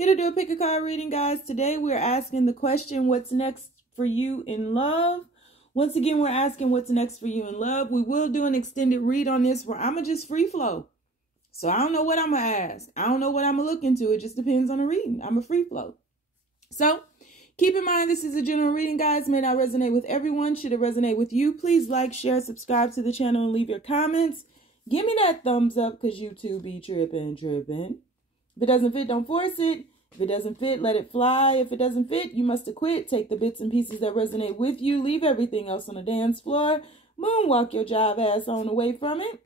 Here to do a pick a card reading, guys. Today we're asking the question, what's next for you in love? Once again, we're asking what's next for you in love. We will do an extended read on this where I'm going to just free flow. So I don't know what I'm going to ask. I don't know what I'm going to look into. It just depends on the reading. I'm a free flow. So keep in mind, this is a general reading, guys. May not resonate with everyone. Should it resonate with you, please like, share, subscribe to the channel, and leave your comments. Give me that thumbs up because YouTube be tripping. If it doesn't fit, don't force it. If it doesn't fit, let it fly. If it doesn't fit, you must acquit. Take the bits and pieces that resonate with you. Leave everything else on the dance floor. Moonwalk your jive ass on away from it. If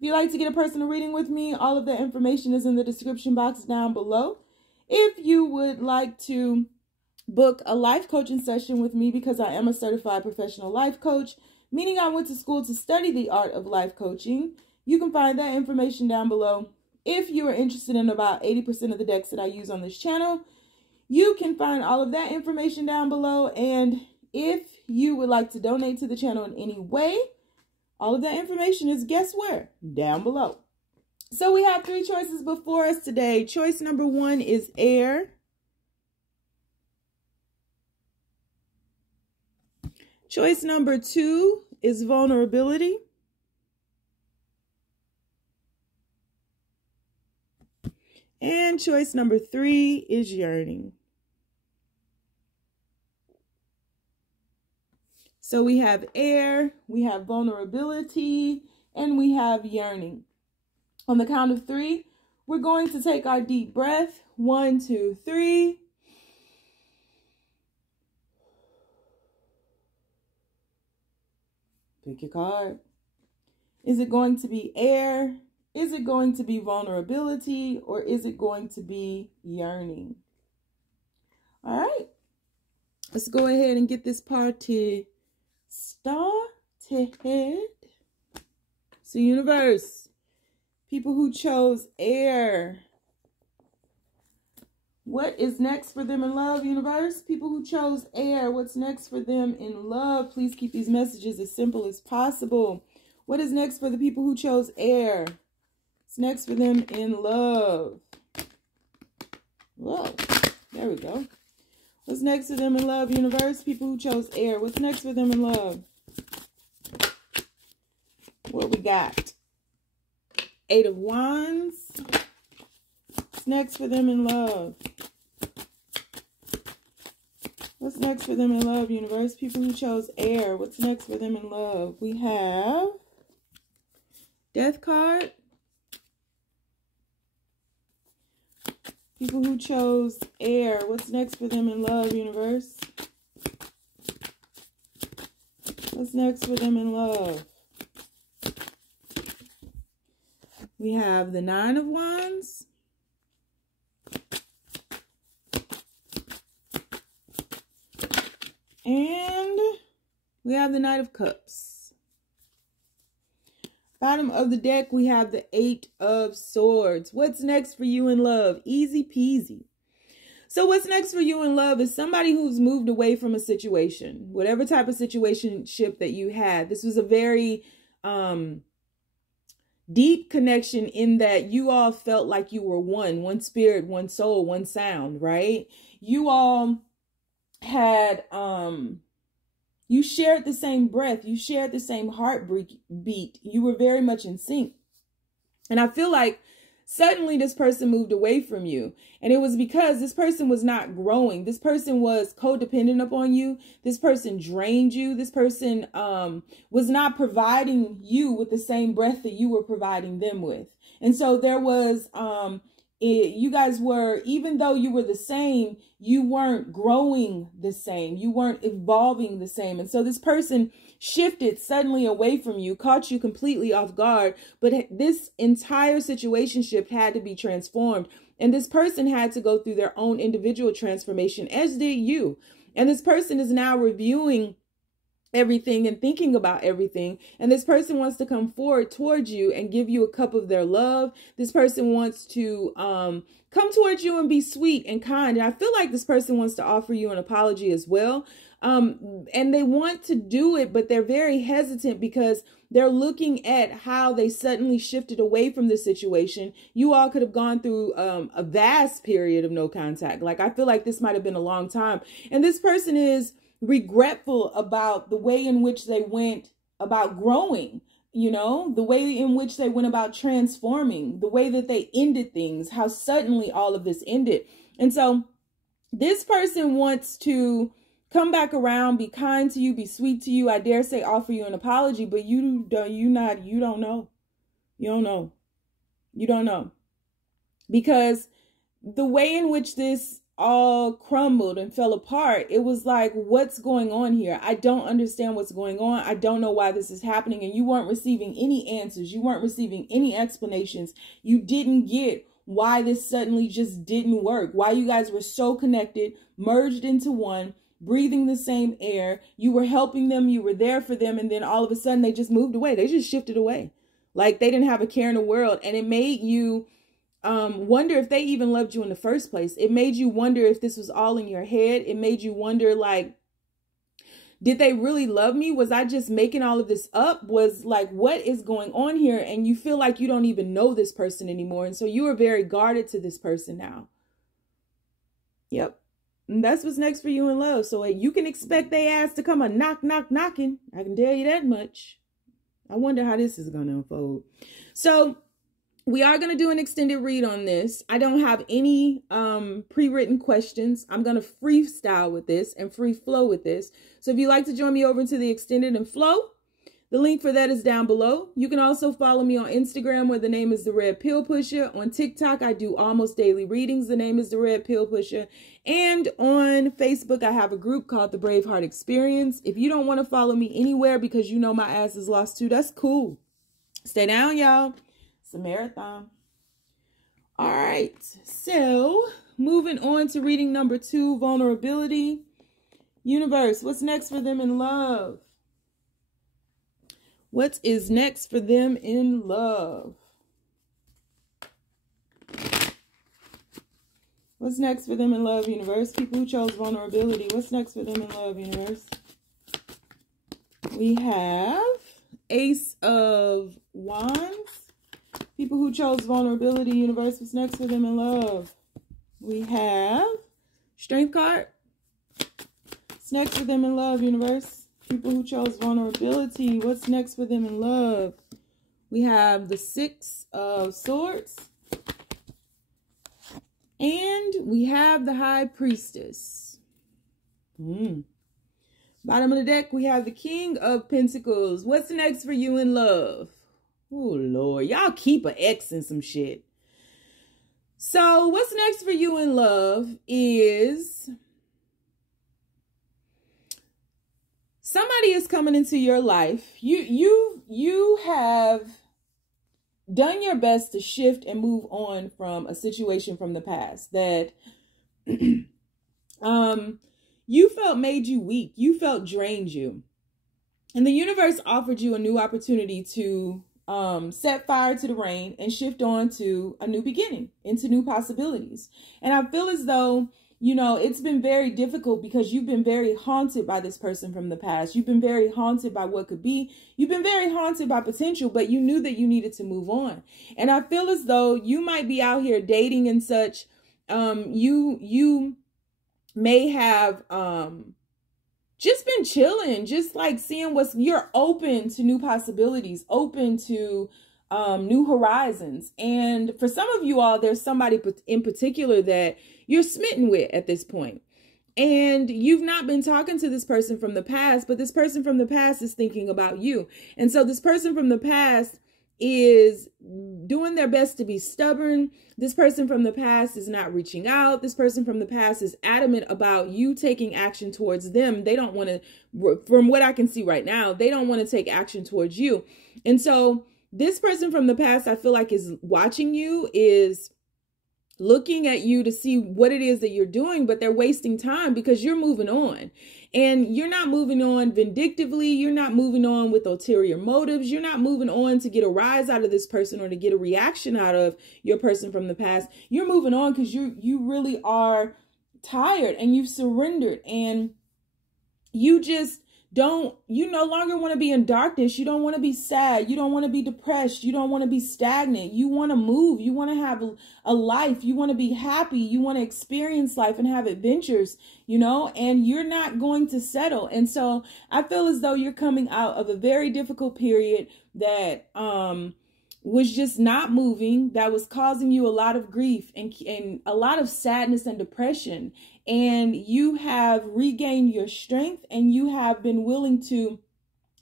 you'd like to get a personal reading with me, all of that information is in the description box down below. If you would like to book a life coaching session with me, because I am a certified professional life coach, meaning I went to school to study the art of life coaching, you can find that information down below. If you are interested in about 80% of the decks that I use on this channel, you can find all of that information down below. And if you would like to donate to the channel in any way, all of that information is, guess where? Down below. So we have three choices before us today. Choice number one is air. Choice number two is vulnerability. And choice number three is yearning. So we have air, we have vulnerability, and we have yearning. On the count of three, we're going to take our deep breath. 1, 2, 3. Pick your card. Is it going to be air? Is it going to be vulnerability, or is it going to be yearning? All right, let's go ahead and get this party started. So universe, people who chose air, what is next for them in love, universe? People who chose air, what's next for them in love? Please keep these messages as simple as possible. What is next for the people who chose air? Next for them in love. Whoa, there we go. What's next for them in love, universe? People who chose air. What's next for them in love? What we got? 8 of Wands. What's next for them in love? What's next for them in love, universe? People who chose air. What's next for them in love? We have Death card. People who chose air, what's next for them in love, universe? What's next for them in love? We have the 9 of Wands. And we have the Knight of Cups. Bottom of the deck, we have the 8 of Swords. What's next for you in love? Easy peasy. So what's next for you in love is somebody who's moved away from a situation. Whatever type of situationship that you had. This was a very deep connection in that you all felt like you were one spirit, one soul, one sound, right? You all had... you shared the same breath. You shared the same heartbeat. You were very much in sync. And I feel like suddenly this person moved away from you. And it was because this person was not growing. This person was codependent upon you. This person drained you. This person was not providing you with the same breath that you were providing them with. And so there was... you guys were, even though you were the same, you weren't growing the same. You weren't evolving the same. And so this person shifted suddenly away from you, caught you completely off guard. But this entire situationship had to be transformed. And this person had to go through their own individual transformation, as did you. And this person is now reviewing everything and thinking about everything. And this person wants to come forward towards you and give you a cup of their love. This person wants to come towards you and be sweet and kind. And I feel like this person wants to offer you an apology as well. And they want to do it, but they're very hesitant because they're looking at how they suddenly shifted away from the situation. You all could have gone through a vast period of no contact. Like, I feel like this might have been a long time. And this person is regretful about the way in which they went about growing, you know, the way in which they went about transforming, the way that they ended things, how suddenly all of this ended. And so this person wants to come back around, be kind to you, be sweet to you. I dare say offer you an apology, but you don't know. Because the way in which this all crumbled and fell apart, it was like, what's going on here? I don't understand what's going on. I don't know why this is happening. And you weren't receiving any answers. You weren't receiving any explanations. You didn't get why this suddenly just didn't work. Why you guys were so connected, merged into one, breathing the same air. You were helping them. You were there for them. And then all of a sudden they just moved away. They just shifted away. Like they didn't have a care in the world. And it made you wonder if they even loved you in the first place. It made you wonder if this was all in your head. It made you wonder, like, did they really love me? Was I just making all of this up? Was like, what is going on here? And you feel like you don't even know this person anymore. And so you are very guarded to this person now. Yep. And that's what's next for you in love. So you can expect they ass to come a knocking. I can tell you that much. I wonder how this is going to unfold. So we are going to do an extended read on this. I don't have any pre-written questions. I'm going to freestyle with this and free flow with this. So if you'd like to join me over into the extended and flow, the link for that is down below. You can also follow me on Instagram where the name is The Red Pill Pusher. On TikTok, I do almost daily readings. The name is The Red Pill Pusher. And on Facebook, I have a group called The Braveheart Experience. If you don't want to follow me anywhere because you know my ass is lost too, that's cool. Stay down, y'all. It's a marathon. All right. So moving on to reading number 2, vulnerability. Universe, what's next for them in love? What is next for them in love? What's next for them in love, universe? People who chose vulnerability. What's next for them in love, universe? We have Ace of Wands. People who chose vulnerability, universe. What's next for them in love? We have Strength card. What's next for them in love, universe? People who chose vulnerability. What's next for them in love? We have the 6 of Swords. And we have the High Priestess. Bottom of the deck, we have the King of Pentacles. What's next for you in love? Oh, Lord. Y'all keep an X in some shit. So what's next for you in love is somebody is coming into your life. You have done your best to shift and move on from a situation from the past that you felt made you weak. You felt drained you. And the universe offered you a new opportunity to set fire to the rain and shift on to a new beginning, into new possibilities. And I feel as though, you know, it's been very difficult because you've been very haunted by this person from the past. You've been very haunted by what could be. You've been very haunted by potential, but you knew that you needed to move on. And I feel as though you might be out here dating and such. You may have just been chilling, just like seeing you're open to new possibilities, open to new horizons. And for some of you all, there's somebody in particular that you're smitten with at this point. And you've not been talking to this person from the past, but this person from the past is thinking about you. And so this person from the past is doing their best to be stubborn. This person from the past is not reaching out. This person from the past is adamant about you taking action towards them. They don't want to, from what I can see right now, they don't want to take action towards you. And so this person from the past, I feel like, is watching you, is looking at you to see what it is that you're doing, but they're wasting time because you're moving on. And you're not moving on vindictively. You're not moving on with ulterior motives. You're not moving on to get a rise out of this person or to get a reaction out of your person from the past. You're moving on because you really are tired and you've surrendered, and you no longer want to be in darkness. You don't want to be sad. You don't want to be depressed. You don't want to be stagnant. You want to move. You want to have a life. You want to be happy. You want to experience life and have adventures, and you're not going to settle. And so I feel as though you're coming out of a very difficult period that, was just not moving, that was causing you a lot of grief and a lot of sadness and depression. And you have regained your strength, and you have been willing to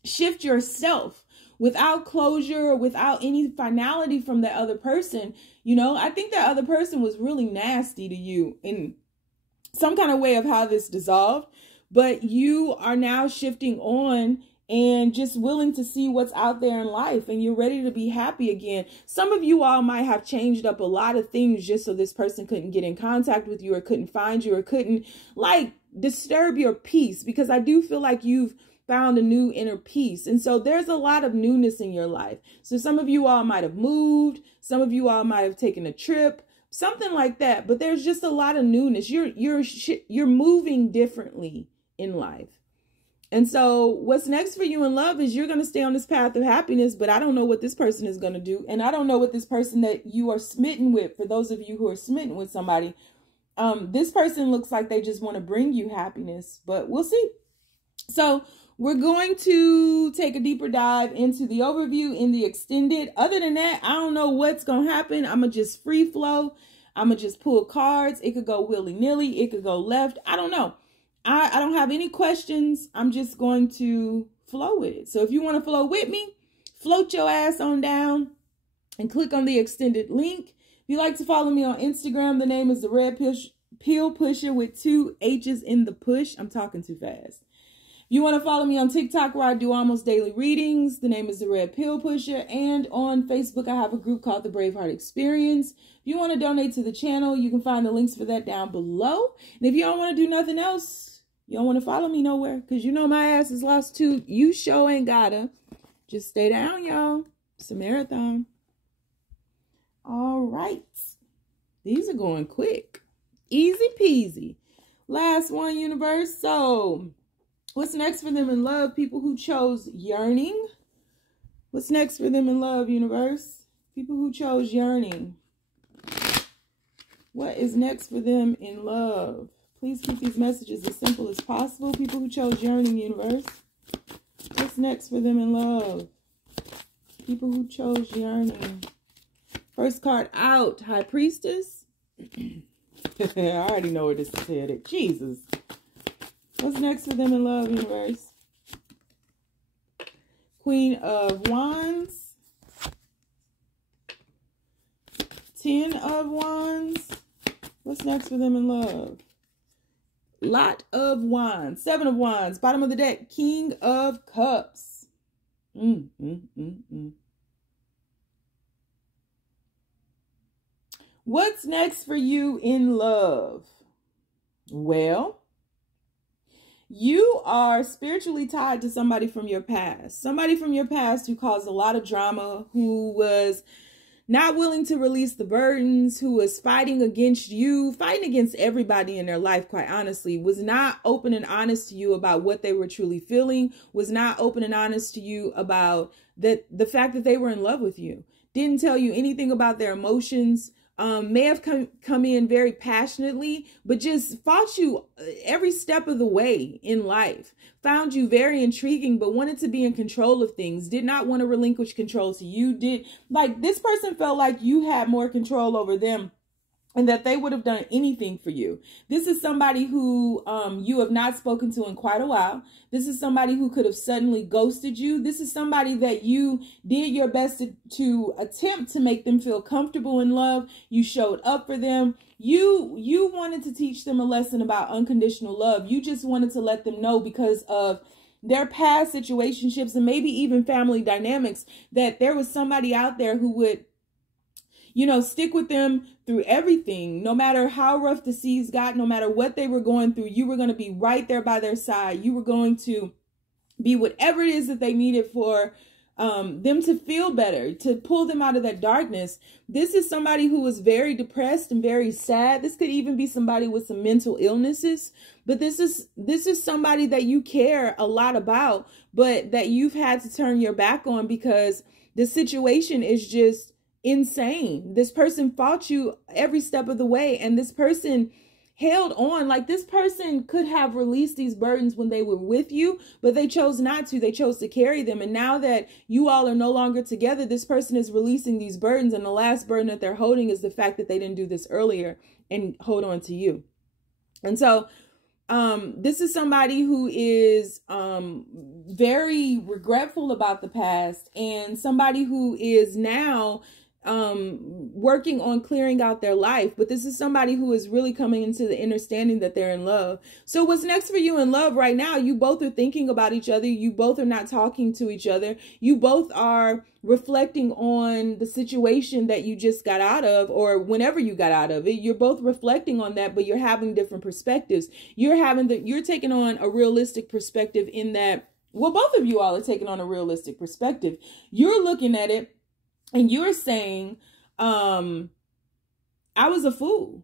shift yourself without closure or without any finality from that other person. I think that other person was really nasty to you in some kind of way of how this dissolved, but you are now shifting on and just willing to see what's out there in life, and you're ready to be happy again. Some of you all might have changed up a lot of things just so this person couldn't get in contact with you or couldn't find you or couldn't disturb your peace, because I do feel like you've found a new inner peace. And so there's a lot of newness in your life. So some of you all might have moved. Some of you all might have taken a trip, something like that. But there's just a lot of newness. You're moving differently in life. And so what's next for you in love is you're going to stay on this path of happiness, but I don't know what this person is going to do. And I don't know what this person that you are smitten with, for those of you who are smitten with somebody, this person looks like they just want to bring you happiness, but we'll see. So we're going to take a deeper dive into the overview in the extended. Other than that, I don't know what's going to happen. I'm going to just free flow. I'm going to just pull cards. It could go willy-nilly. It could go left. I don't know. I don't have any questions. I'm just going to flow with it. So if you want to flow with me, float your ass on down and click on the extended link. If you'd like to follow me on Instagram, the name is the Red Pill Pusher with 2 H's in the push. I'm talking too fast. If you want to follow me on TikTok, where I do almost daily readings, the name is the Red Pill Pusher. And on Facebook, I have a group called the Braveheart Experience. If you want to donate to the channel, you can find the links for that down below. And if you don't want to do nothing else, you don't want to follow me nowhere, because my ass is lost too. You sure ain't gotta. Just stay down, y'all. It's a marathon. All right. These are going quick. Easy peasy. Last one, universe. So what's next for them in love? People who chose yearning. What's next for them in love, universe? People who chose yearning. What is next for them in love? Please keep these messages as simple as possible. People who chose yearning, universe. What's next for them in love? People who chose yearning. First card out, High Priestess. I already know where this is headed. Jesus. What's next for them in love, universe? Queen of Wands. 10 of Wands. What's next for them in love? Lot of Wands. 7 of Wands. Bottom of the deck. King of Cups. What's next for you in love? Well, you are spiritually tied to somebody from your past. Somebody from your past who caused a lot of drama, who was not willing to release the burdens, who was fighting against you, fighting against everybody in their life, quite honestly, was not open and honest to you about what they were truly feeling, was not open and honest to you about the fact that they were in love with you, didn't tell you anything about their emotions, may have come in very passionately, but just fought you every step of the way in life, found you very intriguing, but wanted to be in control of things, did not want to relinquish control to you, this person felt like you had more control over them and that they would have done anything for you. This is somebody who you have not spoken to in quite a while. This is somebody who could have suddenly ghosted you. This is somebody that you did your best to attempt to make them feel comfortable in love. You showed up for them. You wanted to teach them a lesson about unconditional love. You just wanted to let them know, because of their past situationships and maybe even family dynamics, that there was somebody out there who would, you know, stick with them through everything. No matter how rough the seas got, no matter what they were going through, you were going to be right there by their side. You were going to be whatever it is that they needed for them to feel better, to pull them out of that darkness. This is somebody who was very depressed and very sad. This could even be somebody with some mental illnesses, but this is somebody that you care a lot about, but that you've had to turn your back on because the situation is just insane. This person fought you every step of the way, and this person held on. Like, this person could have released these burdens when they were with you, but they chose not to. They chose to carry them. And now that you all are no longer together, this person is releasing these burdens. And the last burden that they're holding is the fact that they didn't do this earlier and hold on to you. And so this is somebody who is very regretful about the past, and somebody who is now working on clearing out their life. But this is somebody who is really coming into the understanding that they're in love. So what's next for you in love right now? You both are thinking about each other. You both are not talking to each other. You both are reflecting on the situation that you just got out of, or whenever you got out of it. You're both reflecting on that, but you're having different perspectives. You're taking on a realistic perspective in that, well, both of you all are taking on a realistic perspective. You're looking at it and you're saying, I was a fool.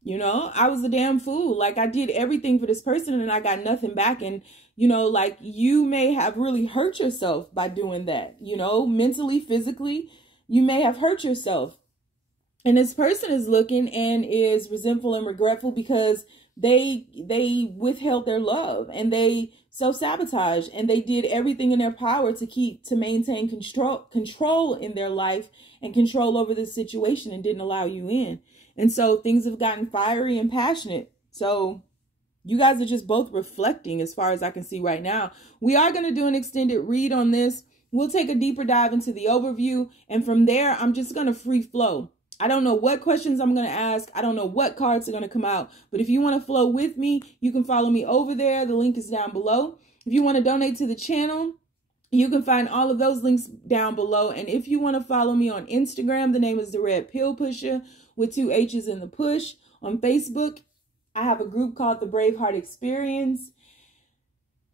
You know, I was a damn fool. Like, I did everything for this person and I got nothing back. And, you know, like, you may have really hurt yourself by doing that, you know, mentally, physically, you may have hurt yourself. And this person is looking and is resentful and regretful because they withheld their love and they self-sabotaged, and they did everything in their power to maintain control in their life and control over this situation, and didn't allow you in. And so things have gotten fiery and passionate. So you guys are just both reflecting as far as I can see right now. We are going to do an extended read on this. We'll take a deeper dive into the overview, and from there, I'm just going to free flow. I don't know what questions I'm going to ask. I don't know what cards are going to come out. But if you want to flow with me, you can follow me over there. The link is down below. If you want to donate to the channel, you can find all of those links down below. And if you want to follow me on Instagram, the name is theredpillpushha with 2 H's in the push. On Facebook, I have a group called Thebraveheartexperience.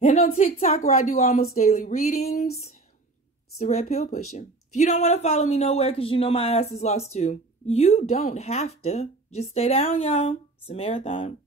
And on TikTok, where I do almost daily readings, it's the Red Pill Pusher. If you don't want to follow me nowhere because you know my ass is lost too, you don't have to. Just stay down, y'all. It's a marathon.